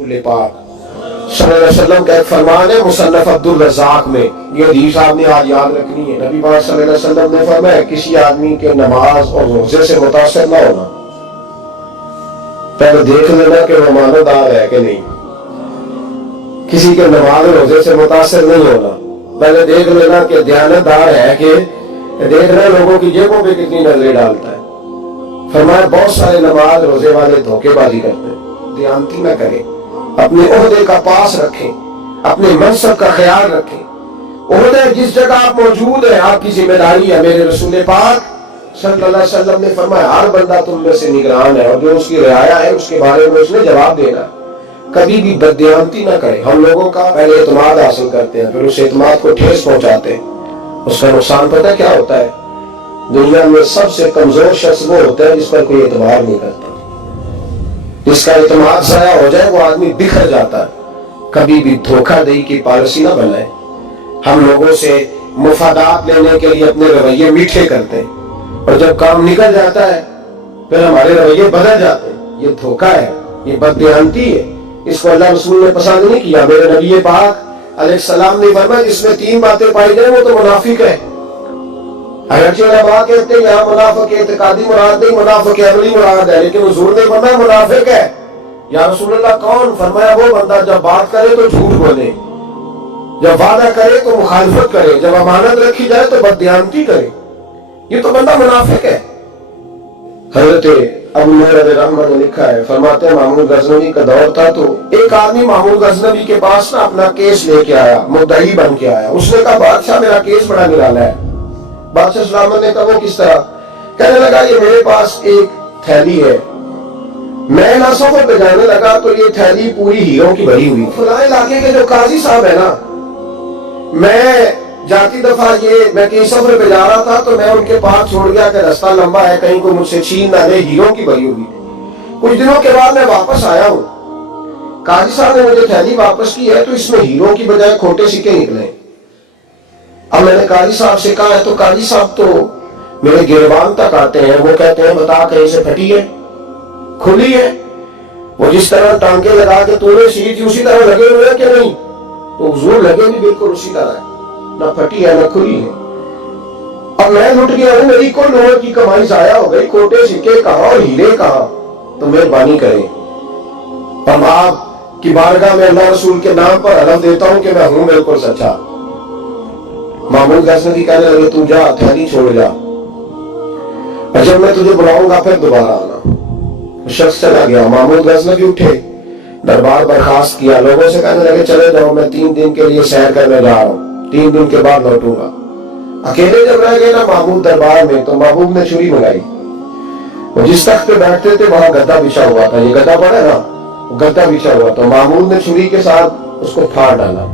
پاک صلی اللہ علیہ وسلم کا ایک فرمان ہے مصنف عبدالرزاق میں، یہ حدیث آپ نے آج یاد رکھنی ہے۔ نبی پاک صلی اللہ علیہ وسلم نے فرمایا کسی آدمی کے نماز اور روزے سے متاثر نہ ہونا، پہلے دیکھ لینا کہ وہ مانودار ہے کہ نہیں۔ کسی کے نماز اور روزے سے متاثر نہیں ہونا، پہلے دیکھ لینا کہ دیانتدار ہے کہ دیکھ رہے لوگوں کی جیبوں پہ کتنی نظریں ڈالتا ہے۔ فرمایا بہت سارے نماز روزے والے دھوکے بازی کرتے ہیں، دیانتی نہ کریں، اپنے عہدے کا پاس رکھیں، اپنے منصب کا خیال رکھیں۔ عہدے جس جگہ آپ موجود ہیں آپ کی ذمہ داری ہے۔ میرے رسول پاک صلی اللہ علیہ وسلم نے فرمایا ہر بندہ تم میں سے نگران ہے، اور جو اس کی رعایا ہے اس کے بارے میں اس نے جواب دینا۔ کبھی بھی بددیانتی نہ کریں۔ ہم لوگوں کا پہلے اعتماد حاصل کرتے ہیں، پھر اس اعتماد کو ٹھیس پہنچاتے ہیں۔ اس کا نقصان پتہ کیا ہوتا ہے؟ دنیا میں سب سے کمزور شخص وہ ہوتا ہے جس پر کوئی اعتبار نہیں کرتا۔ جس کا اعتماد ضائع ہو جائے وہ آدمی بکھر جاتا ہے۔ کبھی بھی دھوکہ دہی کی پالیسی نہ بنائیں۔ ہم لوگوں سے مفادات لینے کے لیے اپنے رویے میٹھے کرتے ہیں، اور جب کام نکل جاتا ہے پھر ہمارے رویے بدل جاتے ہیں۔ یہ دھوکہ ہے، یہ بددیانتی ہے۔ اس کو اللہ رسول نے پسند نہیں کیا۔ میرے نبی پاک علیہ السلام نے فرمایا جس میں تین باتیں پائی جائیں وہ تو منافق ہے۔ اگرچہ علماء کہتے ہیں یہاں منافق اعتقادی مراد نہیں، منافق عملی مراد ہے، لیکن حضور نے فرمایا منافق ہے۔ یا رسول اللہ کون؟ فرمایا وہ بندہ جب بات کرے تو جھوٹ بولے، جب وعدہ کرے تو مخالفت کرے، جب امانت رکھی جائے تو بددیانتی کرے، یہ تو بندہ منافق ہے۔ حضرت ابو ہریرہ رضی اللہ عنہ نے لکھا ہے، فرماتے ہیں محمود غزنوی کا دور تھا تو ایک آدمی محمود غزنوی کے پاس نا اپنا کیس لے کے آیا، مدعی بن کے آیا۔ اس نے کہا بادشاہ میرا کیس بڑا نرالا ہے۔ بادشاہ سلامت نے کہا وہ کس طرح؟ کہنے لگا یہ میرے پاس ایک تھیلی ہے، میں نا سفر پہ جانے لگا تو یہ تھیلی پوری ہیروں کی بھری ہوئی، فلاں علاقے کے جو قاضی صاحب ہے نا، میں جاتی دفعہ میں کہیں سفر پہ جا رہا تھا تو میں ان کے پاس چھوڑ گیا کہ رستہ لمبا ہے، کہیں کوئی مجھ سے چھین نہ لے، ہیروں کی بھری ہوئی۔ کچھ دنوں کے بعد میں واپس آیا ہوں، قاضی صاحب نے مجھے تھیلی واپس کی ہے تو اس میں ہیروں کی بجائے کھوٹے سکے نکلے۔ اب میں نے قاضی صاحب سے کہا ہے تو قاضی صاحب تو میرے گریبان تک آتے ہیں، وہ کہتے ہیں بتا کہیں سے پھٹی ہے کھلی ہے؟ وہ جس طرح ٹانکے لگا کے تو نے سی تھی اسی طرح لگے ہوئے کہ نہیں؟ تو حضور لگے بھی بالکل اسی طرح ہے، نہ پھٹی ہے نہ کھلی ہے۔ اب میں لٹ گیا ہوں، میری کل عمر کی کمائی ضائع ہو گئی، کھوٹے سکے کہاں اور ہیرے کہاں؟ تو مہربانی کریں، اب آپ کی بارگاہ میں اللہ رسول کے نام پر حلف دیتا ہوں کہ میں ہوں بالکل سچا۔ محمود غزنوی کہنے لگے تو جا، تھیلی چھوڑ جا، اور جب میں تجھے بلاؤں گا پھر دوبارہ آنا۔ شخص چلا گیا۔ محمود غزنوی اٹھے، دربار برخاست کیا، لوگوں سے کہنے لگے چلے جاؤ میں 3 دن کے لیے سیر کرنے جا رہا ہوں، 3 دن کے بعد لوٹوں گا۔ اکیلے جب رہ گئے نا محمود دربار میں تو محبوب نے چھری منگائی۔ وہ جس تخت پہ بیٹھتے تھے وہاں گدا بچھا ہوا تھا، یہ گدا پڑا ہے نا، گدا بچھا ہوا تھا۔ محمود نے چھری کے ساتھ اس کو پھاڑ ڈالا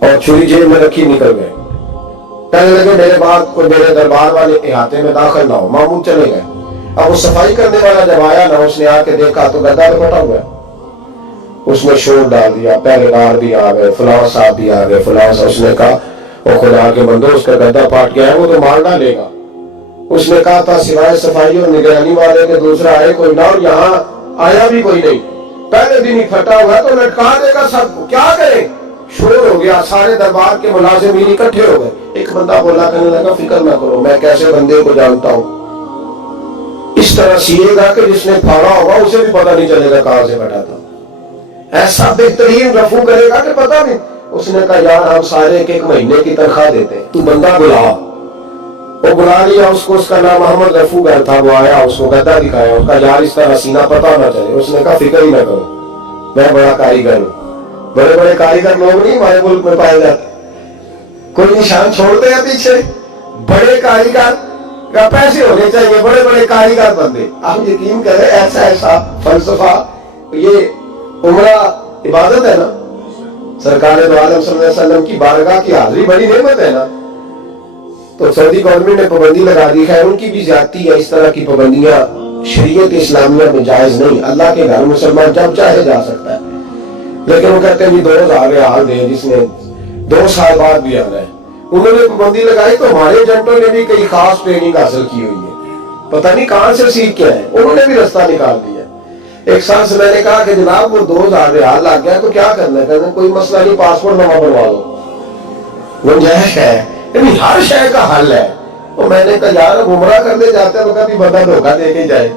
اور چھری جیب میں رکھی نکل گئے۔ کہنے لگے میرے بعد کوئی میرے دربار والے احاطے میں داخل نہ ہو۔ محمود چلے گئے۔ اب وہ صفائی کرنے والا جب آیا نا، اس نے آ کے دیکھا تو گدا پہ پٹا ہوا ہے۔ اس نے شور ڈال دیا، پہرے دار بھی آ گئے، فلاں صاحب بھی آ گئے، فلاں صاحب۔ اس نے کہا وہ خدا کے بندو اس کا گدا پاٹ گیا ہے، وہ تو مار ڈالے گا۔ اس نے کہا تھا سوائے صفائی اور نگرانی والے کے دوسرا آئے کوئی نہ، اور یہاں آیا بھی کوئی نہیں، پہلے دن ہی پھٹا ہوا ہے تو لٹکا دے گا سب کو، کیا کریں؟ شور ہو گیا، سارے دربار کے ملازمین اکٹھے ہو گئے۔ ایک بندہ بولا، کہنے لگا فکر نہ کرو، میں کیسے بندے کو جانتا ہوں، اس طرح سیے گا کہ جس نے پھاڑا ہوگا اسے بھی پتہ نہیں چلے گا کہاں سے پھٹا تھا، ایسا بہترین رفو کرے گا کہ پتہ نہیں۔ اس نے کہا یار ہم سارے ایک مہینے کی تنخواہ دیتے ہیں، تو بندہ بلا۔ وہ بلا لیا اس کو، اس کا نام محمد رفو گر تھا۔ وہ آیا، اس کو گدا دکھایا، اس کا یار اس طرح سینہ پتہ نہ چلے۔ اس نے کہا فکر ہی نہ کرو، میں بڑا کاریگر ہوں۔ بڑے بڑے کاریگر لوگ نہیں ہمارے ملک میں پائے جاتے، کوئی نشان چھوڑتے ہیں پیچھے؟ بڑے کاریگر کا پیسے ہونے چاہیے، بڑے بڑے کاریگر بندے۔ آپ یقین کریں ایسا ایسا فلسفہ، یہ عمرہ عبادت ہے نا، سرکار دو عالم صلی اللہ علیہ وسلم کی بارگاہ کی حاضری بڑی نعمت ہے نا، تو سعودی گورنمنٹ نے پابندی لگا دی ہے، ان کی بھی زیادتی ہے۔ اس طرح کی پابندیاں شریعت اسلامیہ میں جائز نہیں۔ اللہ کے گھر مسلمان جب چاہے جا سکتا ہے، لیکن وہ کہتے ہیں جی 2000 ریال دے جس نے 2 سال بعد بھی آنا ہے۔ انہوں نے پابندی لگائی تو ہمارے ایجنٹوں نے بھی کئی خاص ٹریننگ حاصل کی ہوئی ہے، پتہ نہیں کہاں سے سیکھ کے آئے، انہوں نے بھی رستہ نکال دیا۔ ایک سال سے میں نے کہا کہ جناب وہ 2000 ریال لگ گیا تو کیا کرنا ہے؟ کہنا کوئی مسئلہ نہیں، پاسپورٹ نہ بنوا لو، گنجائش ہے، یعنی ہر شے کا حل ہے۔ تو میں نے کہا یار گمراہ کرنے جاتے ہیں وقت بھی بندہ دھوکہ دے کے جائے،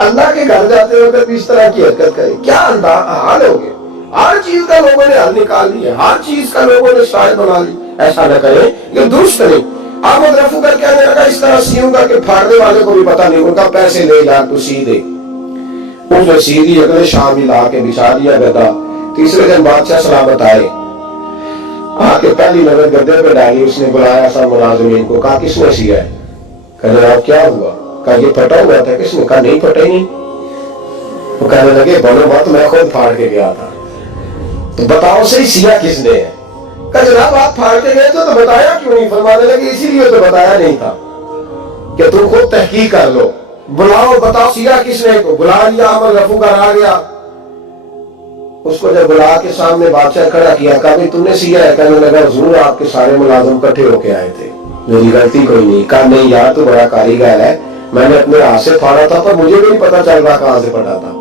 اللہ کے گھر جاتے وقت بھی اس طرح کی حرکت کرے، کیا حال ہو گیا؟ ہر چیز کا لوگوں نے حل نکال لیا، ہر چیز کا لوگوں نے شاید بنا لی۔ ایسا نہ کریں، یہ درست نہیں۔ احمد رفو کر کہنے لگا اس طرح سیوں گا کہ پھاڑنے والے کو بھی پتا نہیں، ان کا پیسے لے جا تو سی دے۔ اس نے سیدھی اگلے شام ہی لا کے بچھا دیا گدا۔ تیسرے دن بادشاہ سلامت آئے، آ کے پہلی نظر گدے پہ ڈالی، اس نے بلایا سب ملازمین کو، کہا کس نے سیا ہے؟ کہنے لگا کیا ہوا؟ کہا یہ پھٹا ہوا تھا۔ کس نے؟ کہا نہیں پھٹا ہی نہیں۔ وہ کہنے لگے بولو مت، میں خود پھاڑ کے گیا تھا۔ تو بتاؤ صحیح سیا کس نے ہے؟ کہا جناب آپ پھاڑ کے گئے تو بتایا کیوں نہیں؟ فرمانے لگے اسی لیے تو بتایا نہیں تھا کہ تم خود تحقیق کر لو، بلاؤ بتاؤ سیا کس نے؟ کو بلا لیا، احمد رفو گھر آ گیا۔ اس کو جب بلا کے سامنے بادشاہ کھڑا کیا، کہا بھائی تم نے سیا ہے؟ کہنے لگا حضور آپ کے سارے ملازم اکٹھے ہو کے آئے تھے، میری غلطی کوئی نہیں۔ کہا نہیں یار تو بڑا کاریگر ہے، میں نے اپنے ہاتھ سے پھاڑا تھا پر مجھے بھی نہیں پتا چل رہا کہاں سے پھٹا تھا۔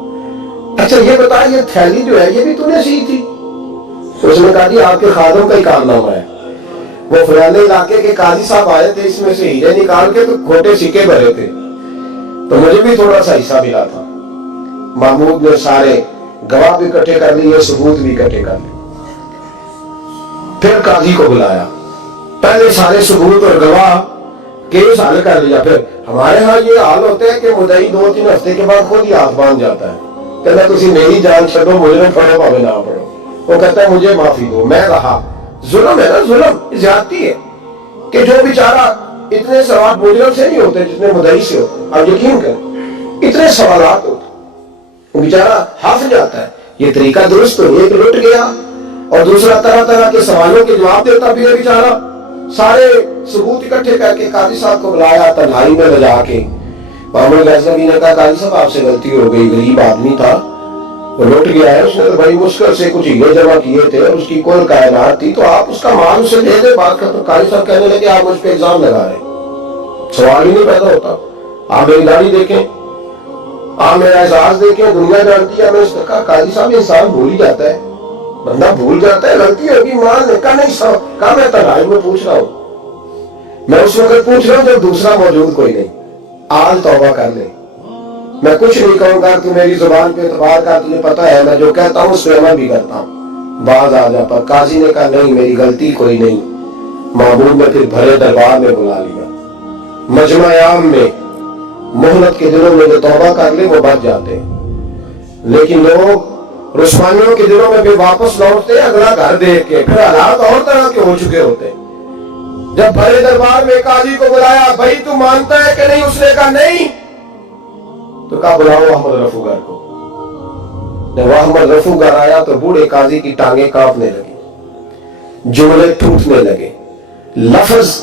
اچھا یہ بتا یہ تھیلی جو ہے یہ بھی تو نے سی تھی؟ اس نے کہا جی آپ کے خادم کا ہی کارنامہ ہے، وہ فلانے علاقے کے قاضی صاحب آئے تھے، اس میں سے ہیرے نکال کے تو کھوٹے سکے بھرے تھے، تو مجھے بھی تھوڑا سا حصہ ملا تھا۔ محمود نے سارے گواہ بھی اکٹھے کر لیے، ثبوت بھی اکٹھے کر لیے۔ پھر قاضی کو بلایا، پہلے سارے ثبوت اور گواہ کیس حل کر لیا۔ پھر ہمارے ہاں یہ حال ہوتا ہے کہ مدعی 2-3 ہفتے کے بعد خود ہی ہاتھ باندھ جاتا ہے، کہتا تسی میری جان چھڈو، مجرم پڑھو پاوے نہ پڑھو۔ وہ کہتا ہے مجھے معافی دو، میں رہا۔ ظلم ہے نا، ظلم زیادتی ہے کہ جو بیچارہ اتنے سوال مجرم سے نہیں ہوتے جتنے مدعی سے ہوتے، آپ یقین کریں اتنے سوالات ہوتے، وہ بیچارہ ہنس جاتا ہے۔ یہ طریقہ درست ہو، ایک لٹ گیا اور دوسرا طرح طرح کے سوالوں کے جواب دیتا پھر بیچارہ۔ سارے ثبوت اکٹھے کر کے قاضی صاحب کو بلایا تنہائی میں لے جا کے۔ محمد غزنوی نے کہا قاضی صاحب آپ سے غلطی ہو گئی، غریب آدمی تھا، وہ لٹ گیا ہے، اس نے تو بڑی مشکل سے کچھ ہیرے جمع کیے تھے اور اس کی کل کائنات تھی، تو آپ اس کا مال اسے دے دیں، بات ختم۔ قاضی صاحب کہنے لگے آپ مجھ پہ الزام لگا رہے ہیں، سوال ہی نہیں پیدا ہوتا، آپ میری داڑھی دیکھیں، آپ میرا اعزاز دیکھیں، دنیا جانتی ہے۔ میں اس نے کہا قاضی صاحب انسان بھول ہی جاتا ہے، بندہ بھول جاتا ہے، غلطی ہوگی مان نے۔ کہا نہیں سب، کہا میں تنہائی میں پوچھ رہا ہوں، میں اس وقت پوچھ رہا ہوں جب دوسرا موجود کوئی نہیں، آج توبہ کر لے، میں کچھ نہیں کہوں گا، تو میری زبان پہ اعتبار کا، تجھے پتا ہے میں جو کہتا ہوں اس پہ عمل بھی کرتا ہوں، باز آ جا۔ پر قاضی نے کہا نہیں میری غلطی کوئی نہیں۔ محمود نے پھر بھرے دربار میں بلا لیا، مجمع عام میں۔ مہلت کے دنوں میں جو توبہ کر لے وہ بچ جاتے ہیں، لیکن لوگ رسوائیوں کے دنوں میں بھی واپس لوٹتے اگلا گھر دیکھ کے، پھر حالات اور طرح کے ہو چکے ہوتے۔ جب بھرے دربار میں قاضی کو بلایا، بھائی تو مانتا ہے کہ نہیں؟ اس نے کہا نہیں۔ تو کہا بلاؤ احمد رفو گھر کو۔ جب احمد رفو گھر آیا تو بوڑھے قاضی کی ٹانگیں کانپنے لگی، جملے ٹوٹنے لگے، لفظ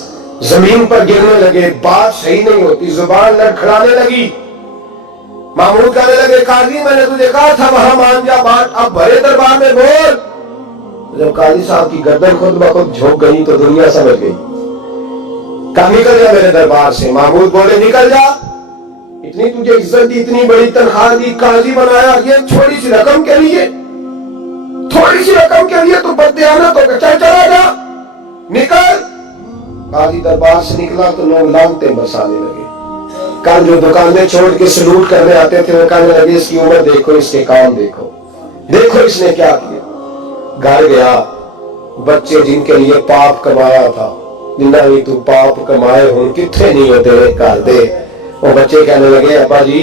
زمین پر گرنے لگے، بات صحیح نہیں ہوتی، زبان لڑکھڑانے لگی۔ محمود کہنے لگے قاضی میں نے تجھے کہا تھا وہاں مان جا بات، اب بھرے دربار میں بول۔ جب قاضی صاحب کی گردن خود بخود جھک گئی تو دنیا سمجھ گئی، کہا نکل جا میرے دربار سے۔ محمود بولے نکل جا، اتنی تجھے عزت دی، اتنی بڑی تنخواہ دی، قاضی بنایا، یہ چھوٹی سی رقم کے لیے، تھوڑی سی رقم کے لیے تو بددیانت ہو گیا، چل چلا جا، نکل۔ قاضی دربار سے نکلا تو لوگ لعنتیں برسانے لگے۔ کل جو دکانیں چھوڑ کے سلوٹ کرنے آتے تھے وہ کہنے لگے اس کی عمر دیکھو، اس کے کام دیکھو، دیکھو اس نے کیا کیا۔ گھر گیا، بچے جن کے لیے پاپ کمایا تھا، نہیں تو پاپ کمائے ہوں کتنے نہیں ہوتے گھر دے۔ وہ بچے کہنے لگے ابا جی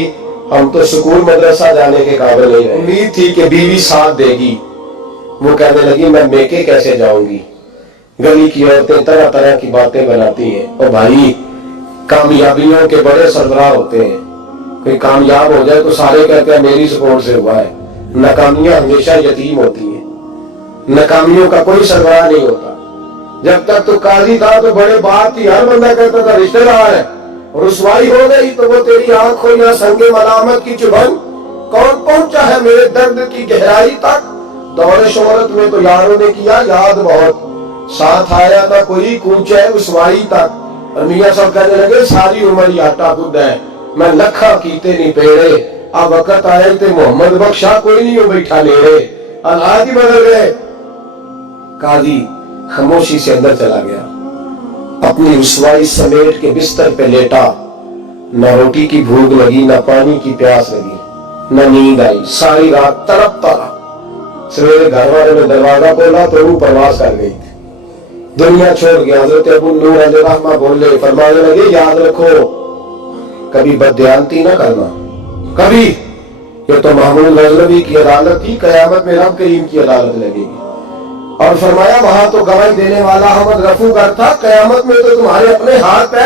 ہم تو سکول مدرسہ جانے کے قابل نہیں رہے، امید تھی کہ بیوی ساتھ دے گی۔ وہ کہنے لگی میں میکے کیسے جاؤں گی، گلی کی عورتیں طرح طرح کی باتیں بناتی ہیں۔ اور بھائی کامیابیوں کے بڑے سربراہ ہوتے ہیں، کوئی کامیاب ہو جائے تو سارے کہتے ہیں میری سپورٹ سے ہوا ہے۔ ناکامیاں ہمیشہ یتیم ہوتی ہیں، ناکامیوں کا کوئی سربراہ نہیں ہوتا۔ جب تک تو قاضی تھا تو بڑے بات تھی، ہر بندہ کہتا تھا رشتہ دار ہے، رسوائی ہو گئی تو وہ تیری آنکھوں یا سنگ ملامت کی چبھن، کون پہنچا ہے میرے درد کی گہرائی تک۔ دور شہرت میں تو یاروں نے کیا یاد بہت، ساتھ آیا تھا کوئی کوچے رسوائی تک۔ اور میاں صاحب کہنے لگے ساری عمر ہی آٹا خود ہے، میں لکھا کیتے نہیں پیڑے، اب وقت آئے تے محمد بخشا کوئی نہیں ہو بیٹھا نیڑے، حالات ہی بدل گئے۔ قاضی خاموشی سے اندر چلا گیا، اپنی رسوائی سمیٹ کے بستر پہ لیٹا۔ نہ روٹی کی بھوک لگی، نہ پانی کی پیاس لگی، نہ نیند آئی، ساری رات تڑپتا رہا۔ سویرے گھر والے نے دروازہ کھولا تو روح پرواز کر گئی تھی، دنیا چھوڑ گیا۔ حضرت ابو نور علیہ الرحمہ بولے، فرمانے لگے یاد رکھو کبھی بددیانتی نہ کرنا، کبھی۔ یہ تو محمود غزنوی کی عدالت تھی، قیامت میں رب کریم کی عدالت لگے گی۔ اور فرمایا وہاں تو گواہی دینے والا احمد رفو گر تھا، قیامت میں تو تمہارے اپنے ہاتھ پیر